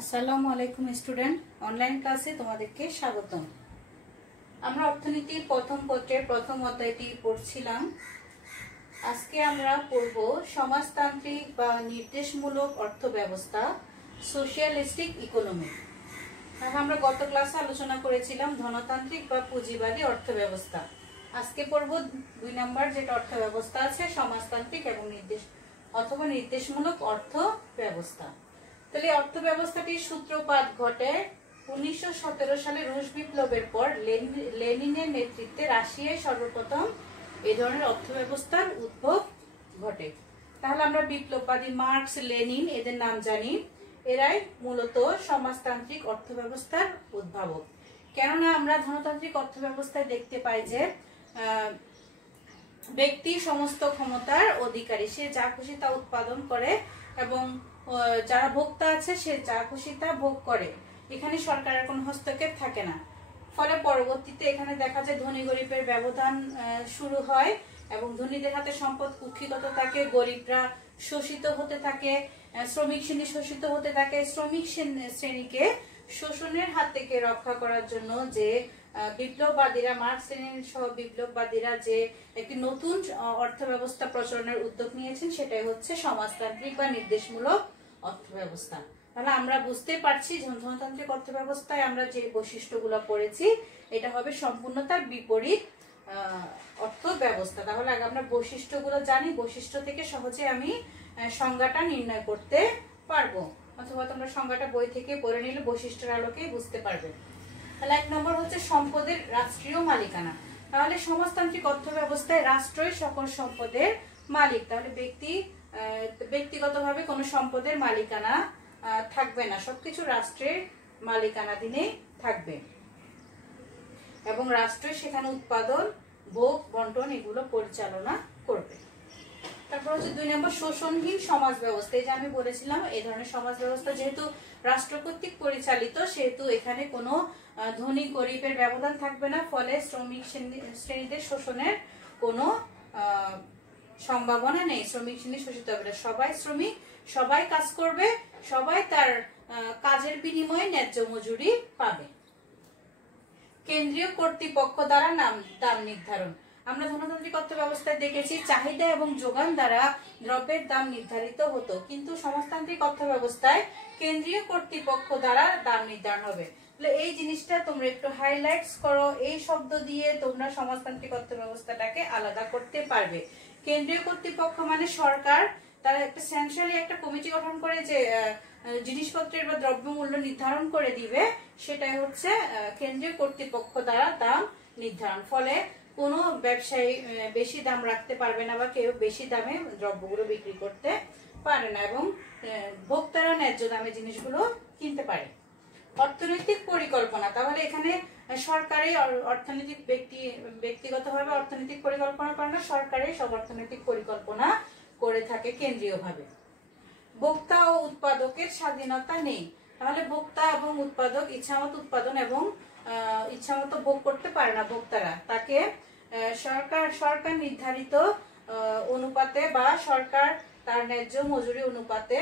আসসালামু আলাইকুম student, online ক্লাসে তোমাদেরকে স্বাগতম। আমরা অর্থনীতির প্রথম পত্রের প্রথম অধ্যায়টি পড়ছিলাম। আজকে আমরা পড়ব সমাজতান্ত্রিক বা নির্দেশমূলক অর্থব্যবস্থা, সোশিয়ালিস্টিক ইকোনমি। আমরা গত ক্লাসে আলোচনা করেছিলাম ধনতান্ত্রিক বা পুঁজিবাদী অর্থব্যবস্থা। আজকে পড়ব 2 নম্বর যেটা অর্থব্যবস্থা আছে, সমাজতান্ত্রিক এবং নির্দেশমূলক অর্থব্যবস্থা। তাহলে অর্থব্যবস্থাটির সূত্রপাত ঘটে 1917 সালে রুশ বিপ্লবের পর লেনিনের নেতৃত্বে রাশিয়ায় সর্বপ্রথম এই ধরনের অর্থব্যবস্থার উদ্ভব ঘটে। তাহলে আমরা বিপ্লববাদী মার্কস, লেনিন এদের নাম জানি। এরাই মূলত সমাজতান্ত্রিক অর্থব্যবস্থার উদ্ভাবক। কেননা আমরা ধনতান্ত্রিক অর্থব্যবস্থায় দেখতে পাই যে ব্যক্তি সমস্ত ক্ষমতার অধিকারী, সে যা খুশি তা উৎপাদন করে এবং যারা ভোক্তা আছে সে যা খুশি তা ভোগ করে। এখানে সরকারের কোনো হস্তক্ষেপ থাকে না। ফলে পরবর্তীতে এখানে দেখা যায় ধনী গরিবের ব্যবধান শুরু হয় এবং ধনীদের হাতে সম্পদ কুক্ষিগত থাকে, গরিবরা শোষিত হতে থাকে, শ্রমিক শ্রেণী শোষিত হতে থাকে। শ্রমিক শ্রেণীকে শোষণের হাত থেকে রক্ষা করার জন্য যে বিপ্লববাদীরা, মার্কস লেনিন সহ বিপ্লববাদীরা যে একটি নতুন অর্থব্যবস্থা প্রচলনের উদ্যোগ নিয়েছেন, সেটাই হচ্ছে সমাজতান্ত্রিক বা নির্দেশমূলক অর্থব্যবস্থা। তাহলে আমরা বুঝতে পারছি ধনতান্ত্রিক অর্থব্যবস্থায় আমরা যে বৈশিষ্ট্যগুলো পড়েছি এটা হবে সম্পূর্ণ তার বিপরীত অর্থব্যবস্থা। তাহলে আগে আমরা বৈশিষ্ট্যগুলো জানি, বৈশিষ্ট্য থেকে সহজে আমি সংজ্ঞাটা নির্ণয় করতে পারবো, অথবা তোমরা সংজ্ঞাটা বই থেকে পড়ে নিলে বৈশিষ্ট্যের আলোকেই বুঝতে পারবে। তাহলে 1 নম্বর হচ্ছে সম্পদের রাষ্ট্রীয় মালিকানা। তাহলে সমাজতান্ত্রিক অর্থব্যবস্থায় রাষ্ট্রই সকল সম্পদের মালিক। তাহলে ব্যক্তিগতভাবে কোনো সম্পদের মালিকানা থাকবে না, সবকিছু রাষ্ট্রের মালিকানাধীনেই থাকবে এবং রাষ্ট্রই সেখানে উৎপাদন, ভোগ, বন্টন এগুলো পরিচালনা করবে। তারপর হচ্ছে 2 নম্বর শোষণহীন সমাজ ব্যবস্থা। এই যে আমি বলেছিলাম এই ধরনের সমাজ ব্যবস্থা যেহেতু রাষ্ট্র কর্তৃক পরিচালিত, সেহেতু এখানে কোনো ধনী গরিবের ব্যবধান থাকবে না। ফলে শ্রমিক শ্রেণীদের শোষণের কোনো সম্ভাবনা নেই। শ্রমিক শ্রেণী শোষিত হবে না, সবাই শ্রমিক, সবাই কাজ করবে, সবাই তার কাজের বিনিময়ে ন্যায্য মজুরি পাবে। কেন্দ্রীয় কর্তৃপক্ষ দ্বারা দাম নির্ধারণ। আমরা ধনতান্ত্রিক অর্থব্যবস্থায় দেখেছি চাহিদা এবং যোগান দ্বারা দ্রব্যের দাম নির্ধারিত হতো, কিন্তু সমাজতান্ত্রিক অর্থব্যবস্থায় কেন্দ্রীয় কর্তৃপক্ষ দ্বারা দাম নির্ধারণ হবে। এই জিনিসটা তোমরা একটু হাইলাইটস করো, এই শব্দ দিয়ে তোমরা সমাজতান্ত্রিক অর্থব্যবস্থাটাকে আলাদা করতে পারবে। কেন্দ্রীয় কর্তৃপক্ষ মানে সরকার, তারা একটা সেন্ট্রালি একটা কমিটি গঠন করে যে জিনিসপত্রের বা দ্রব্যমূল্য নির্ধারণ করে দিবে, সেটাই হচ্ছে কেন্দ্রীয় কর্তৃপক্ষ দ্বারা দাম নির্ধারণ। ফলে কোনো ব্যবসায়ী বেশি দাম রাখতে পারবে না বা কেউ বেশি দামে দ্রব্যগুলো বিক্রি করতে পারে না এবং ভোক্তারা ন্যায্য দামে জিনিসগুলো কিনতে পারে। অর্থনৈতিক পরিকল্পনা। তাহলে এখানে সরকারি অর্থনৈতিক ব্যক্তিগতভাবে অর্থনৈতিক পরিকল্পনা করে না, সরকারি সব অর্থনৈতিক পরিকল্পনা করে থাকে কেন্দ্রীয়ভাবে। ভোক্তা ও উৎপাদকের স্বাধীনতা নেই। তাহলে ভোক্তা এবং উৎপাদক ইচ্ছামত উৎপাদন এবং ইচ্ছামত ভোগ করতে পারে না ভোক্তারা। তাকে সরকার নির্ধারিত অনুপাতে বা সরকার তার ন্যায্য মজুরি অনুপাতে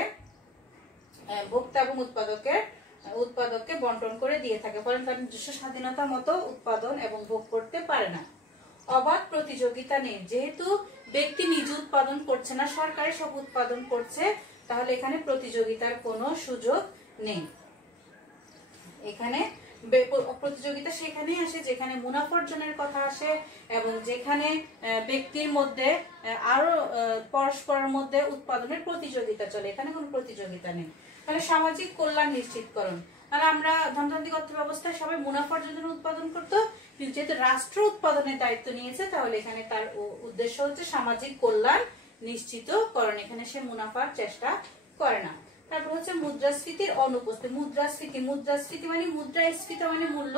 ভোক্তা এবং উৎপাদককে বন্টন করে দিয়ে থাকে। ফলে তার নিজস্ব স্বাধীনতা মতো উৎপাদন এবং ভোগ করতে পারে না। অবাধ প্রতিযোগিতা নেই। যেহেতু ব্যক্তি নিজে উৎপাদন করছে না, সরকারি সব উৎপাদন করছে, তাহলে এখানে প্রতিযোগিতার কোনো সুযোগ নেই। এখানে প্রতিযোগিতা সেখানেই আসে যেখানে মুনাফা অর্জনের কথা আসে এবং যেখানে ব্যক্তির মধ্যে আরো পরস্পরের মধ্যে উৎপাদনের প্রতিযোগিতা চলে, এখানে কোনো প্রতিযোগিতা নেই। তাহলে সামাজিক কল্যাণ নিশ্চিতকরণ। তাহলে আমরা ধনতান্ত্রিক অর্থব্যবস্থায় সবাই মুনাফা অর্জনের জন্য উৎপাদন করতো, কিন্তু যেহেতু রাষ্ট্র উৎপাদনের দায়িত্ব নিয়েছে, তাহলে এখানে তার উদ্দেশ্য হচ্ছে সামাজিক কল্যাণ নিশ্চিতকরণ। এখানে সে মুনাফার চেষ্টা করে না। তারপর হচ্ছে মুদ্রাস্ফীতির অনুপস্থিতি। মুদ্রাস্ফীতি মানে মুদ্রাস্ফীতি মানে মূল্য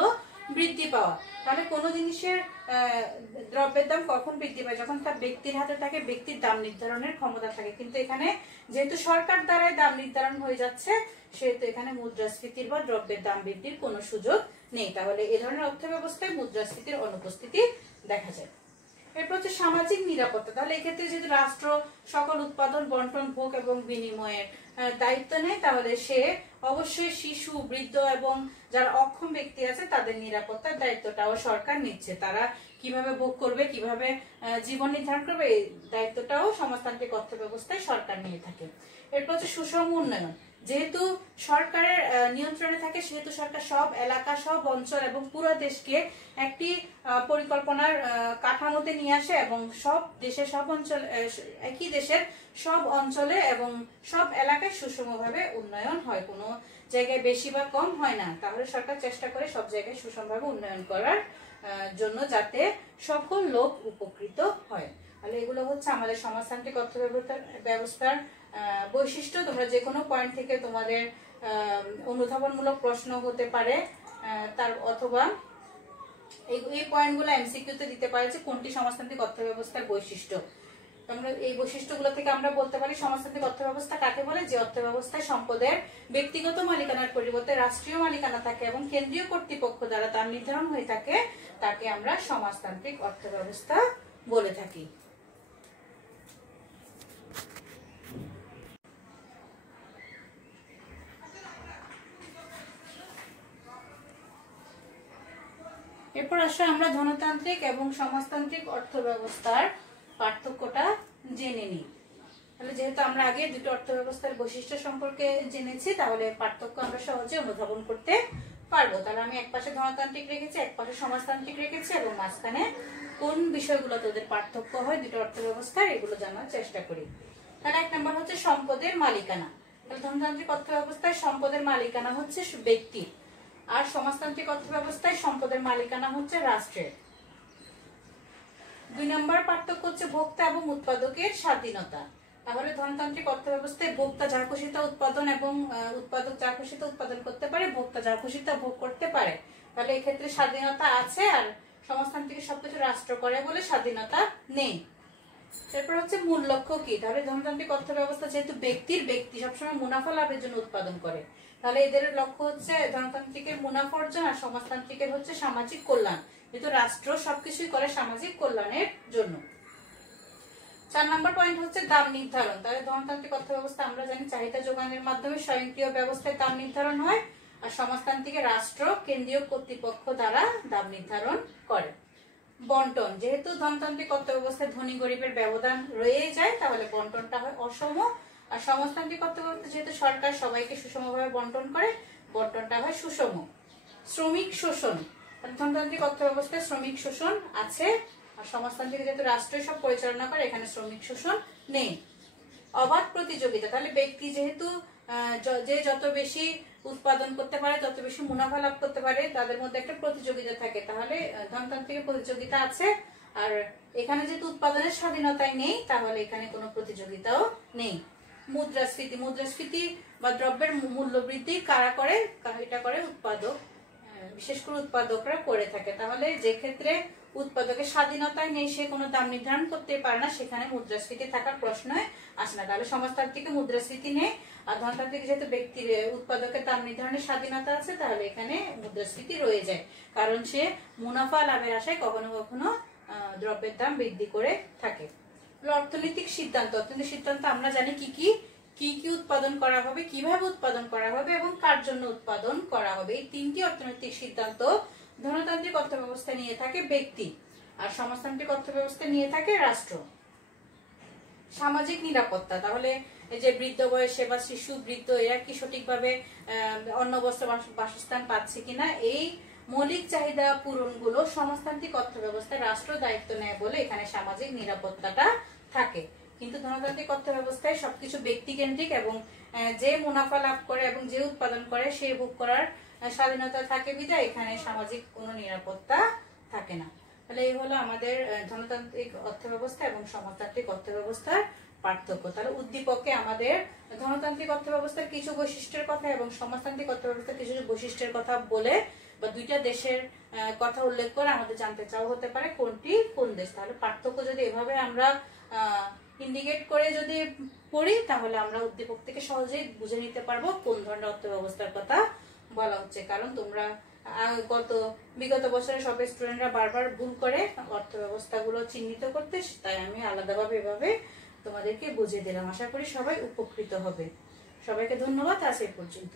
বৃদ্ধি পাওয়া। তাহলে কোনো জিনিসের দ্রব্যের দাম কখন বৃদ্ধি পায়? যখন তার ব্যক্তির হাতে থাকে, ব্যক্তির দাম নির্ধারণের ক্ষমতা থাকে। কিন্তু এখানে যেহেতু সরকার দ্বারাই দাম নির্ধারণ হয়ে যাচ্ছে, সেহেতু এখানে মুদ্রাস্ফীতির বা দ্রব্যের দাম বৃদ্ধির কোনো সুযোগ নেই। তাহলে এ ধরনের অর্থব্যবস্থায় মুদ্রাস্ফীতির অনুপস্থিতি দেখা যায়। এরপর হচ্ছে সামাজিক নিরাপত্তা। তাহলে এক্ষেত্রে যদি রাষ্ট্র সকল উৎপাদন, বন্টন, ভোগ এবং বিনিময়ের দায়িত্ব নেয়, তাহলে সে অবশ্যই শিশু, বৃদ্ধ এবং যারা অক্ষম ব্যক্তি আছে তাদের নিরাপত্তার দায়িত্বটাও সরকার নিচ্ছে। তারা কিভাবে ভোগ করবে, কিভাবে জীবন নির্ধারণ করবে, এই দায়িত্বটাও সমাজতান্ত্রিক অর্থ ব্যবস্থায় সরকার নিয়ে থাকে। এরপর হচ্ছে সুষম উন্নয়ন। যেহেতু সরকারের নিয়ন্ত্রণে থাকে, সেহেতু সরকার সব এলাকা, সব অঞ্চল এবং পুরো দেশকে একটি পরিকল্পনার কাঠামোতে নিয়ে আসে এবং সব দেশের সব অঞ্চল, একই দেশের সব অঞ্চলে এবং সব এলাকায় সুষমভাবে উন্নয়ন হয়, কোনো জায়গায় বেশি বা কম হয় না। তাহলে সরকার চেষ্টা করে সব জায়গায় সুষমভাবে উন্নয়ন করার জন্য, যাতে সকল লোক উপকৃত হয়। তাহলে এগুলো হচ্ছে আমাদের সমাজতান্ত্রিক অর্থ ব্যবস্থার বৈশিষ্ট্য। তোমরা যে কোনো পয়েন্ট থেকে তোমাদের অনুধাবনমূলক প্রশ্ন হতে পারে, তার অথবা এই পয়েন্টগুলো এমসিকিউতে দিতে পারে যে কোনটি সমাজতান্ত্রিক অর্থ ব্যবস্থার বৈশিষ্ট্য। তোমরা এই বৈশিষ্ট্যগুলো থেকে আমরা বলতে পারি সমাজতান্ত্রিক অর্থ ব্যবস্থা কাকে বলে, যে অর্থ ব্যবস্থায় সম্পদের ব্যক্তিগত মালিকানার পরিবর্তে রাষ্ট্রীয় মালিকানা থাকে এবং কেন্দ্রীয় কর্তৃপক্ষ দ্বারা তার নির্ধারণ হয়ে থাকে, তাকে আমরা সমাজতান্ত্রিক অর্থ ব্যবস্থা বলে থাকি। এরপর আসলে আমরা ধনতান্ত্রিক এবং সমাজতান্ত্রিক অর্থ ব্যবস্থার পার্থক্যটা জেনে নিই। তাহলে যেহেতু আমরা আগে দুটো অর্থ ব্যবস্থার বৈশিষ্ট্য সম্পর্কে জেনেছি, তাহলে পার্থক্য আমরা সহজে অনুধাবন করতে পারবো। তাহলে আমি একপাশে ধনতান্ত্রিক রেখেছি, একপাশে সমাজতান্ত্রিক রেখেছি এবং মাঝখানে কোন বিষয়গুলো তোদের পার্থক্য হয় দুটো অর্থ ব্যবস্থার, এগুলো জানার চেষ্টা করি। তাহলে 1 নম্বর হচ্ছে সম্পদের মালিকানা। তাহলে ধনতান্ত্রিক অর্থ ব্যবস্থায় সম্পদের মালিকানা হচ্ছে ব্যক্তি, আর সমাজতান্ত্রিক অর্থ ব্যবস্থায় সম্পদের মালিকানা হচ্ছে রাষ্ট্রের। 2 নম্বর পার্থক্য হচ্ছে ভোক্তা এবং উৎপাদকের স্বাধীনতা। তাহলে ধনতান্ত্রিক অর্থ ব্যবস্থায় ভোক্তা যা খুশি তা উৎপাদন এবং উৎপাদক যা খুশি তা উৎপাদন করতে পারে, ভোক্তা যা খুশি তা ভোগ করতে পারে। তাহলে এক্ষেত্রে স্বাধীনতা আছে, আর সমাজতান্ত্রিক সবকিছু রাষ্ট্র করে বলে স্বাধীনতা নেই। তারপর হচ্ছে মূল লক্ষ্য কি। তাহলে ধনতান্ত্রিক অর্থ ব্যবস্থা যেহেতু ব্যক্তি সবসময় মুনাফা লাভের জন্য উৎপাদন করে, তাহলে এদের লক্ষ্য হচ্ছে ধনতান্ত্রিকের মুনাফা অর্জন আর সমাজতান্ত্রিকের হচ্ছে সামাজিক কল্যাণ, যেহেতু রাষ্ট্র সবকিছুই করে সামাজিক কল্যাণের জন্য। 4 নম্বর পয়েন্ট হচ্ছে দাম নির্ধারণ। তাহলে ধনতান্ত্রিক অর্থ ব্যবস্থা আমরা জানি চাহিদা যোগানের মাধ্যমে স্বয়ংক্রিয় ব্যবস্থায় দাম নির্ধারণ হয়, আর সমাজতান্ত্রিকে রাষ্ট্র কেন্দ্রীয় কর্তৃপক্ষ দ্বারা দাম নির্ধারণ করে। বন্টন। যেহেতু ধনতান্ত্রিক অর্থ ব্যবস্থায় ধনী গরিবের ব্যবধান রয়ে যায়, তাহলে বন্টনটা হয় অসম, আর সমাজতান্ত্রিক অর্থ ব্যবস্থা যেহেতু সরকার সবাইকে সুষমভাবে বন্টন করে, বন্টনটা হয় সুষম। শ্রমিক শোষণ। ধনতান্ত্রিক অর্থ ব্যবস্থায় শ্রমিক শোষণ আছে, আর সমাজতান্ত্রিক যেহেতু রাষ্ট্রই সব পরিচালনা করে, এখানে শ্রমিক শোষণ নেই। অবাধ প্রতিযোগিতা। তাহলে ব্যক্তি যেহেতু যে যত বেশি উৎপাদন করতে পারে, তত বেশি মুনাফা লাভ করতে পারে, তাদের মধ্যে একটা প্রতিযোগিতা থাকে, তাহলে ধনতান্ত্রিকের প্রতিযোগিতা আছে। আর এখানে যেহেতু উৎপাদনের স্বাধীনতাই নেই, তাহলে এখানে কোনো প্রতিযোগিতাও নেই। মুদ্রাস্ফীতি। মুদ্রাস্ফীতি বা দ্রব্যের মূল্য বৃদ্ধি কারা করে, এটা করে উৎপাদক, বিশেষ করে উৎপাদকরা করে থাকে। তাহলে যে ক্ষেত্রে উৎপাদকের স্বাধীনতায় নেই, সে কোনো দাম নির্ধারণ করতে পারে না, সেখানে মুদ্রাস্ফীতি থাকার প্রশ্নই আসে না। তাহলে সমাজতান্ত্রিকে মুদ্রাস্ফীতি নেই, আর ধনতান্ত্রিক যেহেতু ব্যক্তির উৎপাদকের দাম নির্ধারণের স্বাধীনতা আছে, তাহলে এখানে মুদ্রাস্ফীতি রয়ে যায়, কারণ সে মুনাফা লাভের আশায় কখনো কখনো দ্রব্যের দাম বৃদ্ধি করে থাকে। অর্থনৈতিক সিদ্ধান্ত। অর্থনৈতিক সিদ্ধান্ত আমরা জানি কি কি উৎপাদন করা হবে, কিভাবে উৎপাদন করা হবে এবং কার জন্য উৎপাদন করা হবে। এই 3টি অর্থনৈতিক সিদ্ধান্ত ধনতান্ত্রিক অর্থ ব্যবস্থা নিয়ে থাকে ব্যক্তি, আর সমাজতান্ত্রিক অর্থ ব্যবস্থা নিয়ে থাকে রাষ্ট্র। সামাজিক নিরাপত্তা। তাহলে এই যে বৃদ্ধ বয়সে বা শিশু, বৃদ্ধ এরা কি সঠিকভাবে অন্ন বস্ত্র বাসস্থান পাচ্ছে কিনা, এই মৌলিক চাহিদা পূরণগুলো সমাজতান্ত্রিক অর্থ ব্যবস্থায় রাষ্ট্র দায়িত্ব নেয় বলে এখানে সামাজিক নিরাপত্তাটা থাকে। কিন্তু ধনতান্ত্রিক অর্থ ব্যবস্থায় সবকিছু ব্যক্তি কেন্দ্রিক এবং যে মুনাফা লাভ করে এবং যে উৎপাদন করে সে ভোগ করার স্বাধীনতা থাকে বিধায় এখানে সামাজিক কোনো নিরাপত্তা থাকে না। তাহলে এই হলো আমাদের ধনতান্ত্রিক অর্থ ব্যবস্থা এবং সমাজতান্ত্রিক অর্থ ব্যবস্থার পার্থক্য। তাহলে উদ্দীপকে আমাদের ধনতান্ত্রিক অর্থ ব্যবস্থার কিছু বৈশিষ্ট্যের কথা এবং সমাজতান্ত্রিক অর্থ ব্যবস্থার কিছু বৈশিষ্ট্যের কথা বলে বা দুইটা দেশের কথা উল্লেখ করে আমাদের জানতে চাওয়া হতে পারে কোনটি কোন দেশ। তাহলে পার্থক্য যদি এভাবে আমরা ইন্ডিকেট করে যদি পড়ি, তাহলে আমরা উদ্দীপক থেকে সহজেই বুঝে নিতে পারবো কোন ধরনের অর্থ ব্যবস্থার কথা বলা হচ্ছে। কারণ তোমরা গত বিগত বছরে সব স্টুডেন্টরা বারবার ভুল করে অর্থ ব্যবস্থাগুলো চিহ্নিত করতে, তাই আমি আলাদাভাবে এভাবে তোমাদেরকে বুঝিয়ে দিলাম। আশা করি সবাই উপকৃত হবে। সবাইকে ধন্যবাদ। আজ এই পর্যন্ত।